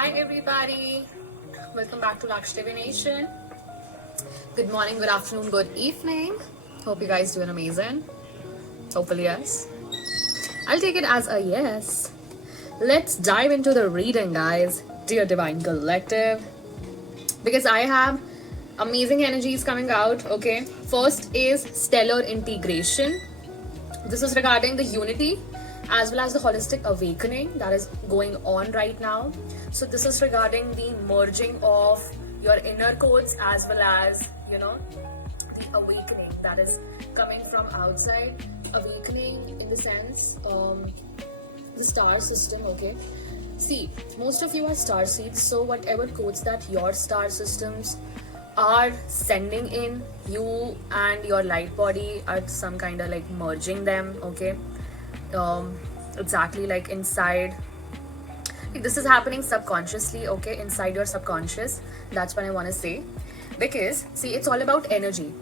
Hi everybody, welcome back to Laksh Divination. Good morning, good afternoon, good evening. Hope you guys doing amazing. Hopefully yes. I'll take it as a yes. Let's dive into the reading, guys. Dear Divine Collective, because I have amazing energies coming out. Okay, first is stellar integration. This is regarding the unity as well as the holistic awakening that is going on right now. So this is regarding the merging of your inner codes as well as the awakening that is coming from outside. Awakening in the sense the star system. Okay, see, most of you are star seeds, so whatever codes that your star systems are sending in, you and your light body are some kind of like merging them. Okay, exactly, like inside, this is happening subconsciously. Okay, inside your subconscious, that's what I want to say, because see, it's all about energy.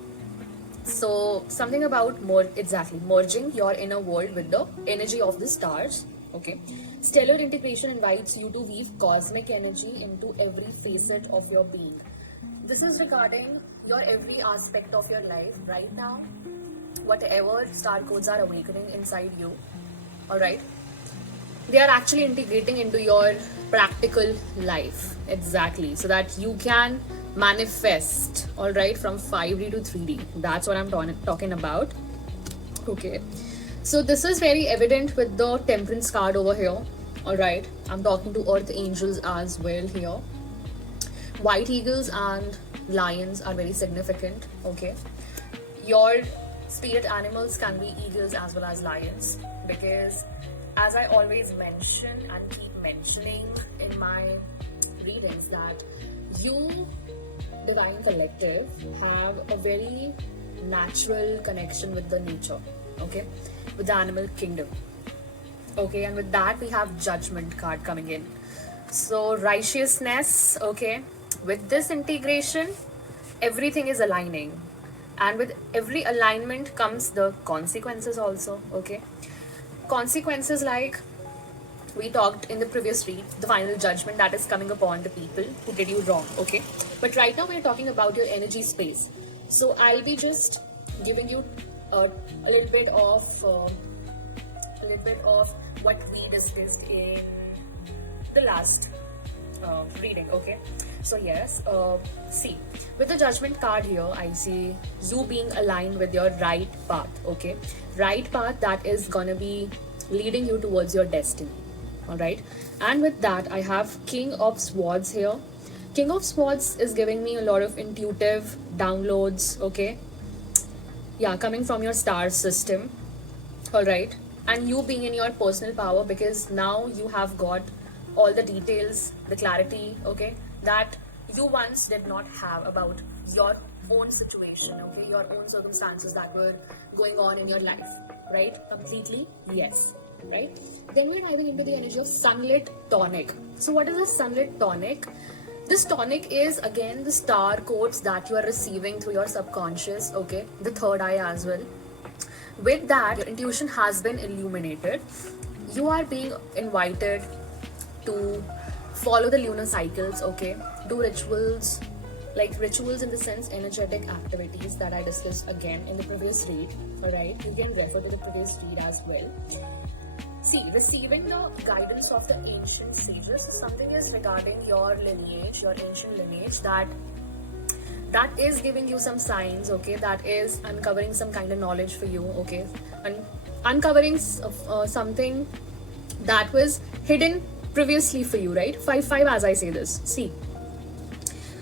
So something about more exactly merging your inner world with the energy of the stars. Okay, stellar integration invites you to weave cosmic energy into every facet of your being. This is regarding your every aspect of your life right now. Whatever star codes are awakening inside you, all right, they are actually integrating into your practical life, exactly, so that you can manifest, all right, from 5D to 3D. That's what I'm talking about. Okay, so this is very evident with the Temperance card over here. All right, I'm talking to earth angels as well here. White eagles and lions are very significant. Okay, your spirit animals can be eagles as well as lions, because as I always mention and keep mentioning in my readings, that you, Divine Collective, have a very natural connection with the nature. Okay, with the animal kingdom. Okay, and with that we have Judgment card coming in. So righteousness. Okay, with this integration, everything is aligning, and with every alignment comes the consequences also. Okay, consequences like we talked in the previous read, the final judgment that is coming upon the people who did you wrong. Okay, but right now we're talking about your energy space. So I'll be just giving you a little bit of what we discussed in the last reading. Okay, so yes, see, with the Judgment card here, I see you being aligned with your right path. Okay, right path that is gonna be leading you towards your destiny. All right, and with that I have King of Swords here. King of Swords is giving me a lot of intuitive downloads. Okay, yeah, coming from your star system. All right, and you being in your personal power, because now you have got all the details, the clarity. Okay, that you once did not have about your own situation. Okay, your own circumstances that were going on in your life, right? Completely yes, right? Then we're diving into the energy of Sunlit Tonic. So what is a Sunlit Tonic? This tonic is again the star codes that you are receiving through your subconscious. Okay, the third eye as well. With that, your intuition has been illuminated. You are being invited to follow the lunar cycles. Okay, do rituals, like rituals in the sense energetic activities that I discussed again in the previous read. All right, you can refer to the previous read as well. See, receiving the guidance of the ancient sages, something is regarding your lineage, your ancient lineage, that is giving you some signs. Okay, that is uncovering some kind of knowledge for you. Okay, and uncovering something that was hidden previously for you, right? 5-5 as I say this. See,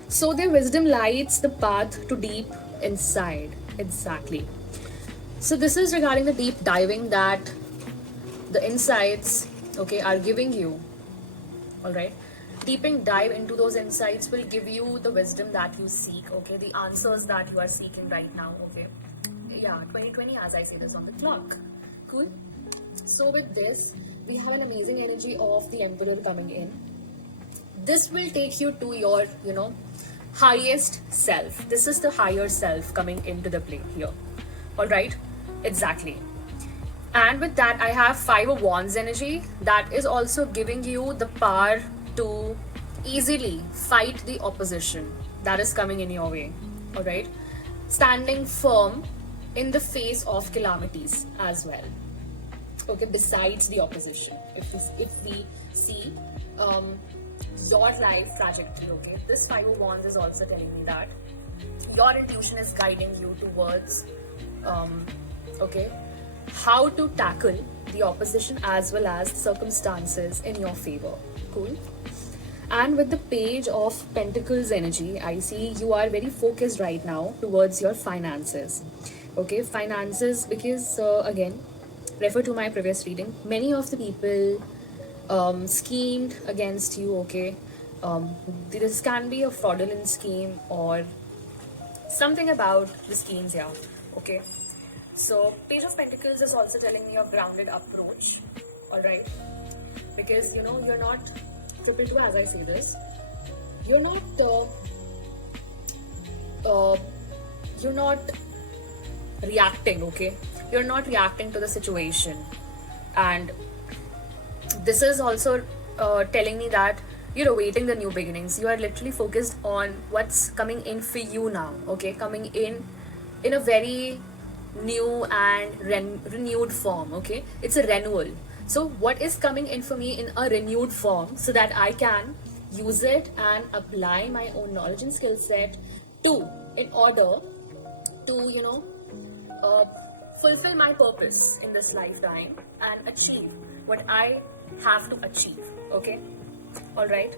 so their wisdom lights the path to deep inside. Exactly. So this is regarding the deep diving that the insights, okay, are giving you. All right, deeping dive into those insights will give you the wisdom that you seek. Okay, the answers that you are seeking right now. Okay, yeah, 2020 as I say this on the clock. Cool. So with this we have an amazing energy of the Emperor coming in. This will take you to your highest self. This is the higher self coming into the play here. All right, exactly. And with that, I have 5 of Wands energy that is also giving you the power to easily fight the opposition that is coming in your way. All right, standing firm in the face of calamities as well. Okay, besides the opposition, if we see your life trajectory, okay, this Five of Wands is also telling me that your intuition is guiding you towards okay, how to tackle the opposition as well as circumstances in your favor. Cool. And with the Page of Pentacles energy, I see you are very focused right now towards your finances. Okay, finances, because again, refer to my previous reading, many of the people schemed against you. Okay, this can be a fraudulent scheme or something about the schemes here. Okay, so Page of Pentacles is also telling me a grounded approach. All right, because you know you're not triple two, as I say this, you're not reacting. Okay, you're not reacting to the situation, and this is also telling me that you're awaiting the new beginnings. You are literally focused on what's coming in for you now. Okay, coming in a very new and renewed form. Okay, it's a renewal. So what is coming in for me in a renewed form, so that I can use it and apply my own knowledge and skill set in order to, you know, fulfill my purpose in this lifetime and achieve what I have to achieve. Okay, all right.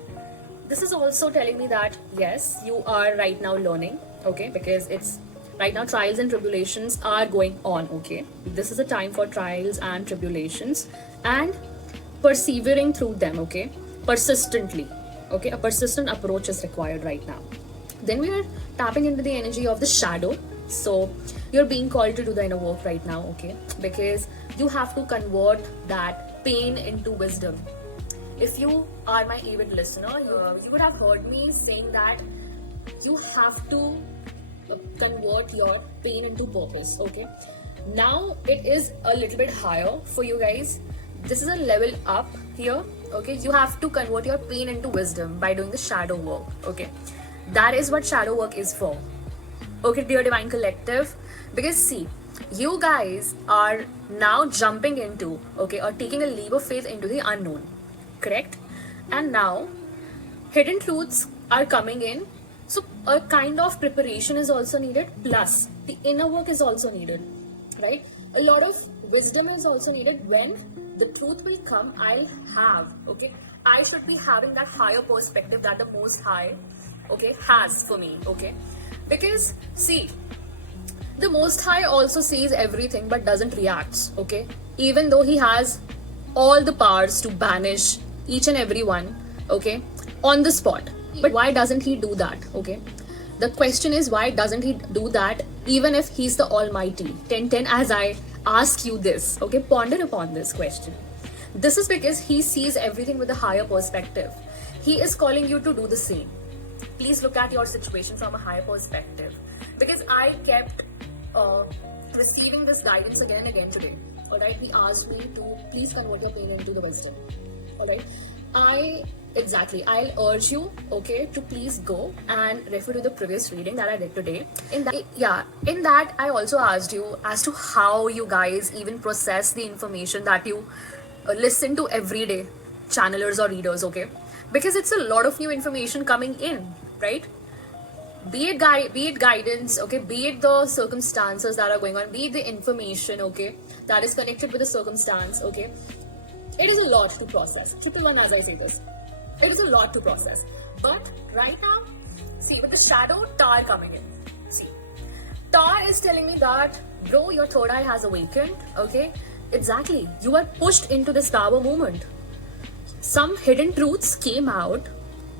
This is also telling me that yes, you are right now learning. Okay, because it's right now trials and tribulations are going on. Okay, this is a time for trials and tribulations and persevering through them. Okay, persistently. Okay, a persistent approach is required right now. Then we are tapping into the energy of the shadow. So you're being called to do the inner work right now. Okay, because you have to convert that pain into wisdom. If you are my avid listener, you would have heard me saying that you have to convert your pain into purpose. Okay, now it is a little bit higher for you guys. This is a level up here. Okay, you have to convert your pain into wisdom by doing the shadow work. Okay, that is what shadow work is for. Okay, dear Divine Collective, because see, you guys are now jumping into, okay, or taking a leap of faith into the unknown, correct? And now hidden truths are coming in. So a kind of preparation is also needed, plus the inner work is also needed, right? A lot of wisdom is also needed. When the truth will come, I should be having that higher perspective that the Most High, okay, has for me. Okay, because see, the Most High also sees everything but doesn't react. Okay, even though he has all the powers to banish each and every one, okay, on the spot. But why doesn't he do that? Okay, the question is, why doesn't he do that even if he's the Almighty? 10-10, as I ask you this. Okay, ponder upon this question. This is because he sees everything with a higher perspective. He is calling you to do the same. Please look at your situation from a higher perspective, because I kept receiving this guidance again and again today. All right, he asked me to please convert your pain into the wisdom. All right, I'll urge you, okay, to please go and refer to the previous reading that I did today. In that I also asked you as to how you guys even process the information that you listen to every day, channelers or readers. Okay, because it's a lot of new information coming in, right? Be it guidance, okay, be it the circumstances that are going on, be it the information, okay, that is connected with the circumstance. Okay, it is a lot to process. 111, as I say this, it is a lot to process. But right now, see, with the shadow Tower coming in, see, Tower is telling me that, bro, your third eye has awakened. Okay, exactly, you are pushed into this Tower movement. Some hidden truths came out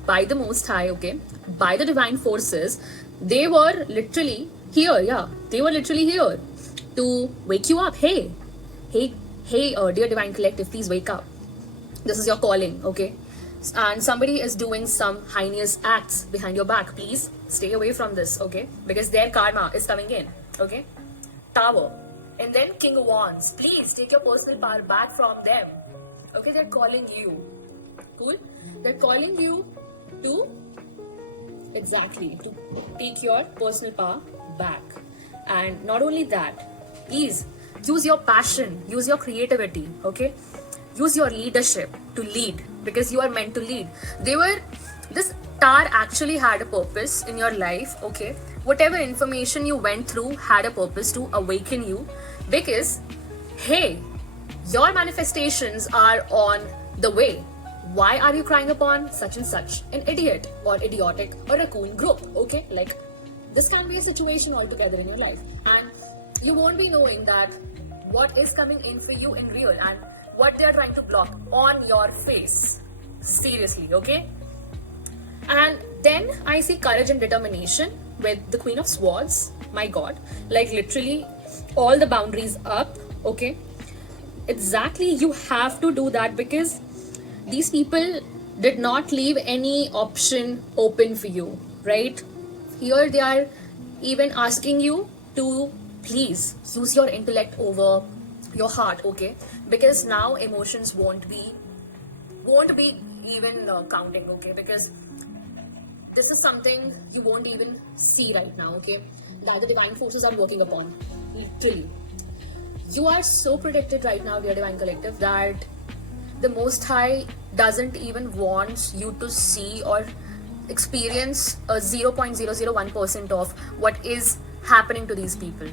by the Most High, okay, by the divine forces. They were literally here, they were literally here to wake you up. Hey, dear Divine Collective, please wake up. This is your calling, okay? And somebody is doing some heinous acts behind your back. Please stay away from this, okay? Because their karma is coming in, okay? Tower. And then King of Wands. Please take your personal power back from them. Okay, they're calling you. Cool? They're calling you to to take your personal power back. And not only that, please use your passion, use your creativity, okay? Use your leadership to lead, because you are meant to lead. This star actually had a purpose in your life, okay? Whatever information you went through had a purpose to awaken you, because hey, your manifestations are on the way. Why are you crying upon such and such an idiot or idiotic or raccoon group? Okay, like this can be a situation altogether in your life, and you won't be knowing that what is coming in for you in real and what they are trying to block on your face. Seriously, okay? And then I see courage and determination with the Queen of Swords. My God, like literally all the boundaries up, okay? Exactly, you have to do that, because these people did not leave any option open for you, right? Here they are even asking you to please use your intellect over your heart, okay? Because now emotions won't be even counting, okay? Because this is something you won't even see right now, okay? That the divine forces are working upon, literally. You are so protected right now, dear Divine Collective, that the Most High doesn't even want you to see or experience a 0.001% of what is happening to these people,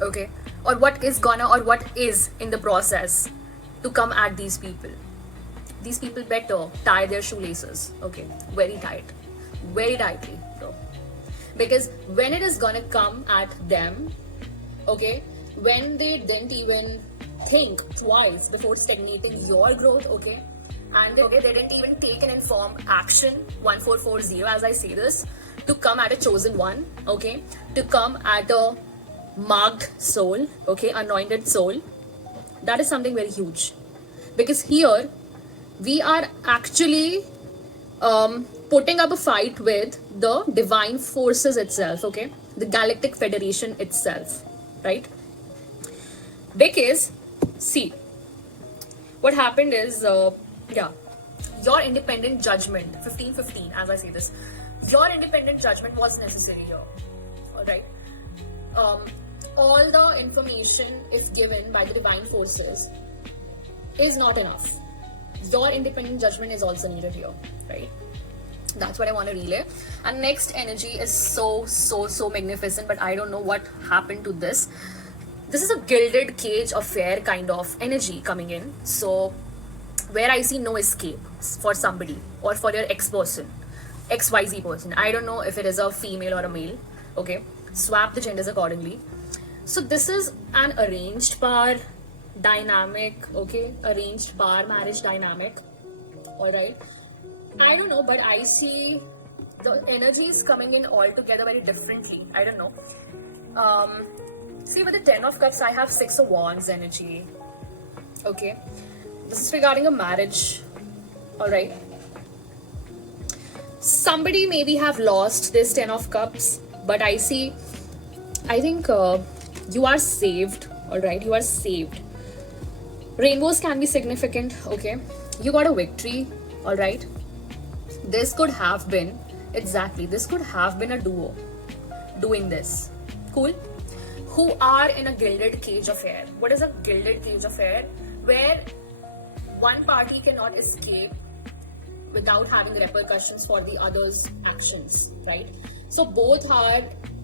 okay? Or what is in the process to come at these people. These people better tie their shoelaces, okay? Very tightly, bro. Because when it is gonna come at them, okay, when they didn't even think twice before stagnating your growth, okay, and they didn't even take an informed action, 1440, as I say this, to come at a chosen one, okay, to come at a marked soul, okay, anointed soul. That is something very huge, because here we are actually putting up a fight with the divine forces itself, okay, the Galactic Federation itself, right? Because see, what happened is your independent judgment, 1515, as I say this, your independent judgment was necessary here, all right? All the information, if given by the divine forces, is not enough. Your independent judgment is also needed here, right? That's what I want to relay. And next energy is so magnificent, but I don't know what happened to this. This is a gilded cage affair kind of energy coming in. So where I see no escape for somebody or for your ex-person, XYZ person. I don't know if it is a female or a male. Okay, swap the genders accordingly. So this is an arranged power dynamic, okay, arranged power marriage dynamic. All right, I don't know, but I see the energies coming in altogether very differently. I don't know. See, with the 10 of Cups, I have 6 of Wands energy. Okay, this is regarding a marriage. All right, somebody maybe have lost this 10 of Cups, but I think you are saved. All right, you are saved. Rainbows can be significant. Okay, you got a victory. All right, this could have been a duo doing this. Cool. Who are in a gilded cage affair. What is a gilded cage affair? Where one party cannot escape without having repercussions for the other's actions, right? So both are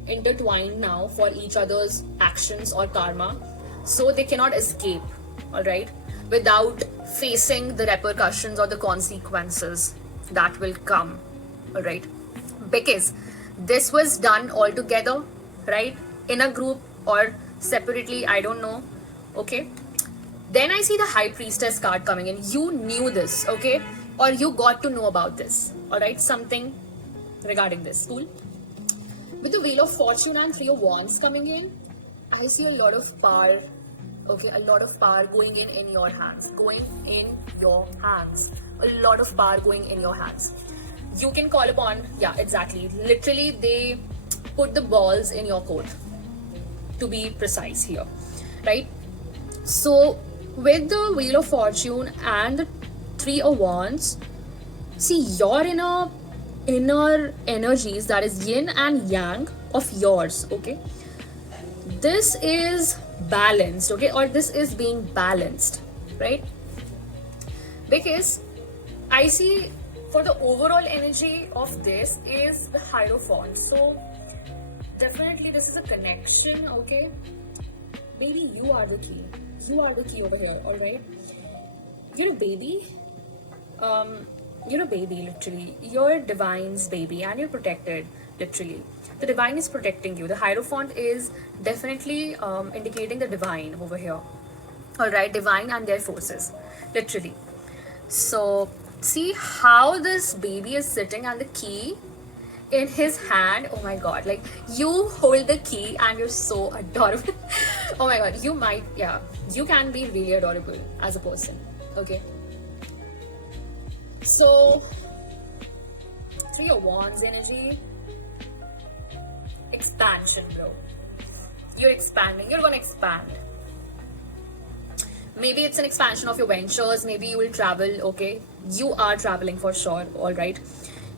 intertwined now for each other's actions or karma, so they cannot escape, all right, without facing the repercussions or the consequences that will come, all right? Because this was done all together, right, in a group or separately, I don't know, okay? Then I see the High Priestess card coming in. You knew this, okay, or you got to know about this, all right, something regarding this. Cool. With the Wheel of Fortune and 3 of Wands coming in, I see a lot of power, okay, a lot of power going in your hands, a lot of power going in your hands. You can call upon, yeah, exactly, literally they put the balls in your court, to be precise here, right? So with the Wheel of Fortune and the 3 of Wands, see, you're in a inner energies, that is yin and yang of yours, okay? This is balanced, okay, or this is being balanced, right? Because I see for the overall energy of this is the Hierophant. So definitely this is a connection, okay? Baby, you are the key. You are the key over here, alright? You're a baby. You're a baby, literally. You're divine's baby and you're protected, literally. The divine is protecting you. The Hierophant is definitely indicating the divine over here. Alright, divine and their forces, literally. So see how this baby is sitting and the key in his hand. Oh my god, like you hold the key and you're so adorable. Oh my god, you might, yeah, you can be really adorable as a person, okay? So Three of Wands energy, expansion, bro. You're expanding, you're gonna expand. Maybe it's an expansion of your ventures, maybe you will travel, okay? You are traveling for sure, alright?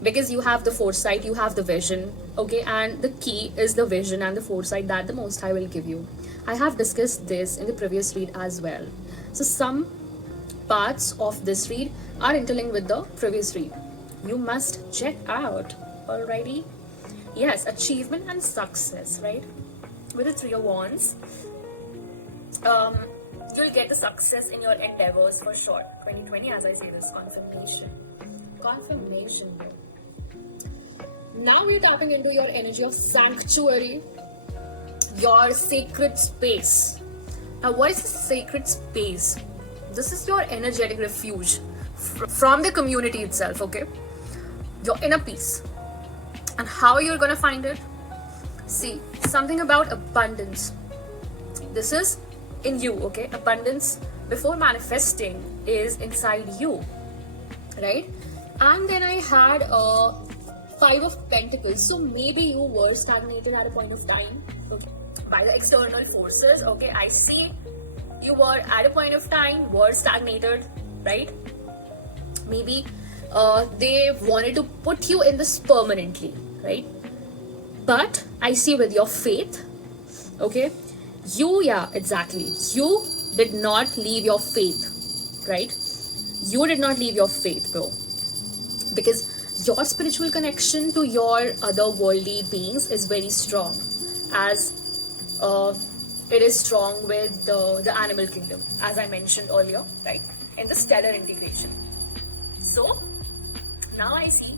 Because you have the foresight, you have the vision, okay? And the key is the vision and the foresight that the Most High will give you. I have discussed this in the previous read as well. So some parts of this read are interlinked with the previous read. You must check out, alrighty? Yes, achievement and success, right? With the Three of Wands, you'll get the success in your endeavors for sure. 2020, as I say this, confirmation bro. Now we're tapping into your energy of sanctuary, your sacred space. Now what is the sacred space? This is your energetic refuge from the community itself, okay? Your inner peace. And how you're gonna find it? See, something about abundance. This is in you, okay? Abundance before manifesting is inside you, right? And then I had a Five of Pentacles. So maybe you were stagnated at a point of time, okay? By the external forces, okay? I see you were at a point of time, were stagnated, right? Maybe they wanted to put you in this permanently, right? But I see with your faith, okay? Yeah, exactly. You did not leave your faith, right? You did not leave your faith, bro. Because your spiritual connection to your other worldly beings is very strong, as it is strong with the animal kingdom, as I mentioned earlier, right? In the stellar integration. So now I see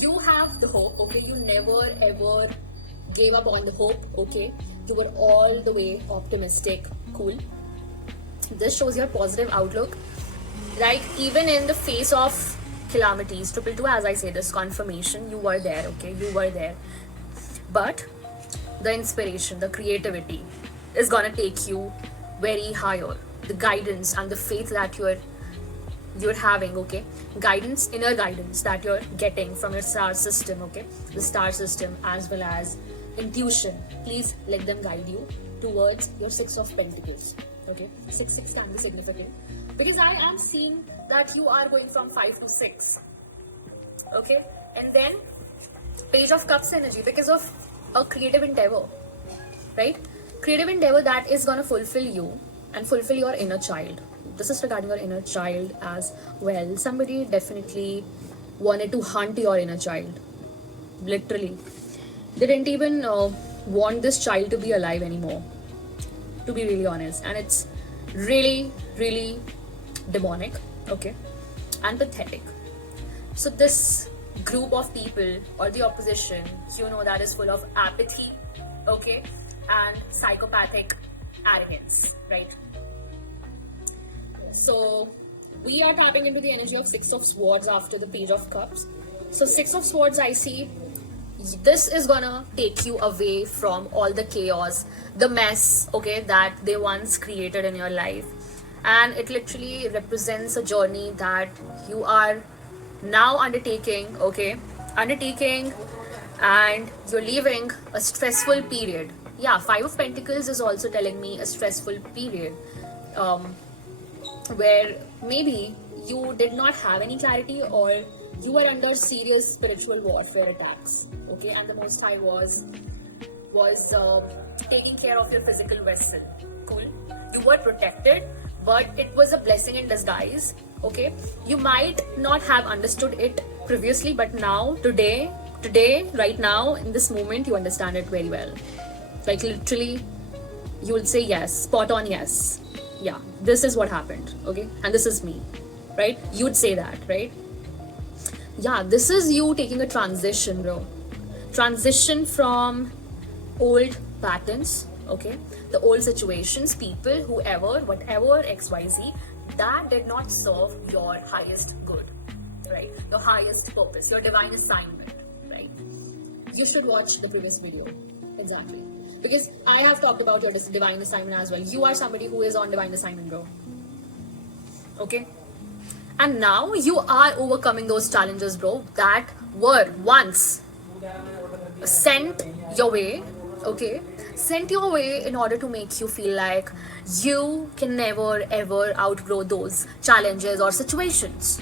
you have the hope, okay? You never ever gave up on the hope, okay? You were all the way optimistic, cool. This shows your positive outlook. Like even in the face of calamities, 222, as I say this, confirmation, you were there, okay? You were there. But the inspiration, the creativity is gonna take you very higher. The guidance and the faith that you're having, okay? Guidance, inner guidance that you're getting from your star system, okay? The star system as well as intuition. Please let them guide you towards your Six of Pentacles, okay? 6 can be significant because I am seeing that you are going from 5 to 6, okay? And then Page of Cups energy because of a creative endeavor, right? Creative endeavor that is gonna fulfill you and fulfill your inner child. This is regarding your inner child as well. Somebody definitely wanted to hunt your inner child, literally. They didn't even want this child to be alive anymore, to be really honest. And it's really, really demonic, okay, and pathetic. So this group of people or the opposition, you know, that is full of apathy, okay, and psychopathic arrogance, right? So we are tapping into the energy of Six of Swords after the Page of Cups. So Six of Swords, I see this is gonna take you away from all the chaos, the mess, okay, that they once created in your life. And it literally represents a journey that you are now undertaking, okay, and you're leaving a stressful period. Yeah, Five of Pentacles is also telling me a stressful period, where maybe you did not have any clarity, or You were under serious spiritual warfare attacks, okay, and the Most High was taking care of your physical vessel. Cool. You were protected, but it was a blessing in disguise. Okay. You might not have understood it previously, but now, today, right now, in this moment, you understand it very well. Like literally, you would say yes, spot on, yes. Yeah, this is what happened. Okay, and this is me, right? You would say that, right? Yeah, this is you taking a transition, bro. Transition from old patterns, okay, the old situations, people, whoever, whatever, XYZ, that did not serve your highest good, right? Your highest purpose, your divine assignment, right? You should watch the previous video. Exactly. Because I have talked about your divine assignment as well. You are somebody who is on divine assignment, bro. Okay? And now you are overcoming those challenges, bro, that were once sent your way, okay, sent your way in order to make you feel like you can never ever outgrow those challenges or situations,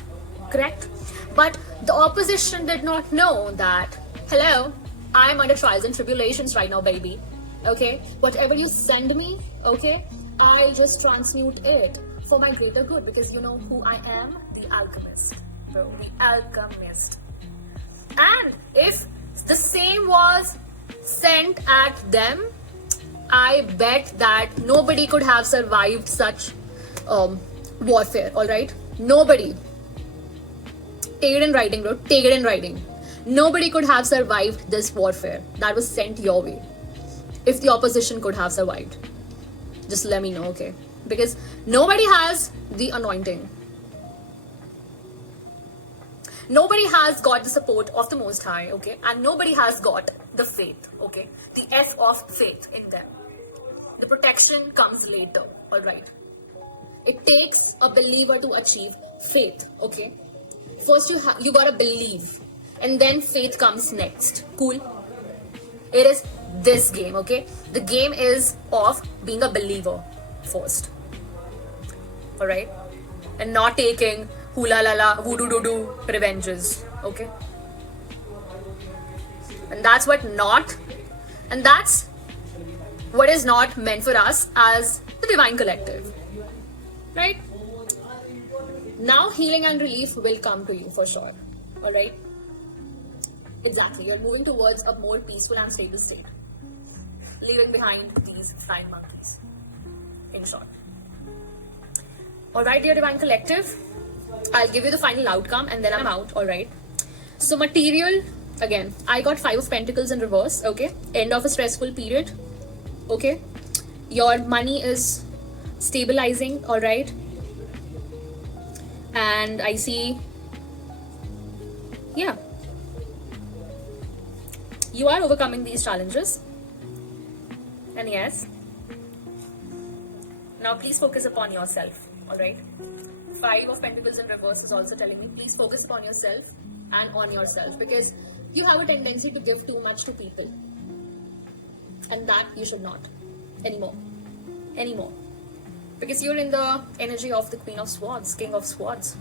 correct? But the opposition did not know that, hello, I'm under trials and tribulations right now, baby, okay? Whatever you send me, okay, I'll just transmute it for my greater good, because you know who I am, the alchemist, bro, the alchemist. And if the same was sent at them, I bet that nobody could have survived such warfare, alright? Nobody. Take it in writing, bro. Take it in writing. Nobody could have survived this warfare that was sent your way. If the opposition could have survived, just let me know, okay? Because nobody has the anointing. Nobody has got the support of the Most High, okay? And nobody has got the faith, okay? The F of faith in them. The protection comes later, alright? It takes a believer to achieve faith, okay? First you gotta believe, and then faith comes next. Cool? It is this game, okay? The game is of being a believer first, alright? And not taking hula la la, voodoo doo doo revenges, okay? And that's what is not meant for us as the Divine Collective, right? Now healing and relief will come to you for sure, alright? Exactly, you're moving towards a more peaceful and stable state, leaving behind these flying monkeys, in short. Alright, dear Divine Collective, I'll give you the final outcome and then I'm out, alright? So material, again, I got 5 of Pentacles in reverse, okay? End of a stressful period, okay? Your money is stabilizing, alright? And I see, yeah, you are overcoming these challenges. And yes, now please focus upon yourself, alright? 5 of Pentacles in reverse is also telling me, please focus upon yourself and on yourself, because you have a tendency to give too much to people. And that you should not anymore. Because you're in the energy of the Queen of Swords, King of Swords.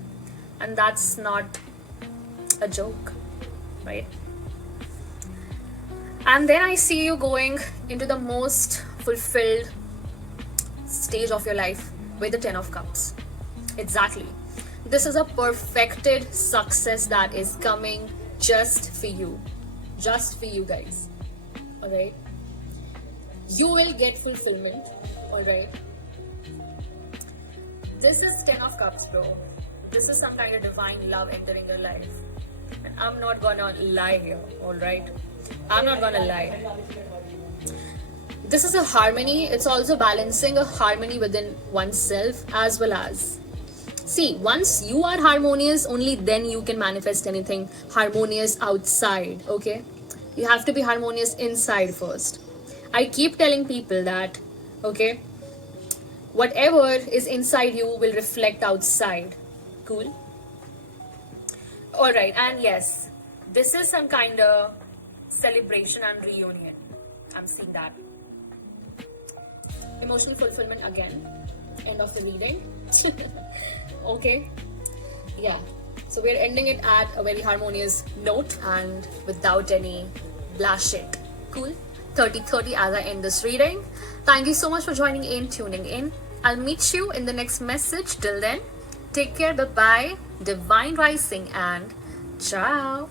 And that's not a joke, right? And then I see you going into the most fulfilled stage of your life with the 10 of Cups. Exactly. This is a perfected success that is coming just for you. Just for you guys. Alright? You will get fulfillment. Alright? This is 10 of Cups, bro. This is some kind of divine love entering your life. And I'm not gonna lie here, alright? I'm not gonna lie. This is a harmony. It's also balancing a harmony within oneself as well as. See, once you are harmonious, only then you can manifest anything harmonious outside, okay? You have to be harmonious inside first. I keep telling people that, okay? Whatever is inside you will reflect outside. Cool? Alright, and yes, this is some kind of celebration and reunion. I'm seeing that. Emotional fulfillment again. End of the reading. Okay. Yeah. So we're ending it at a very harmonious note and without any bullshit. Cool. 30-30 as I end this reading. Thank you so much for joining in, tuning in. I'll meet you in the next message. Till then, take care. Bye bye. Divine rising and ciao.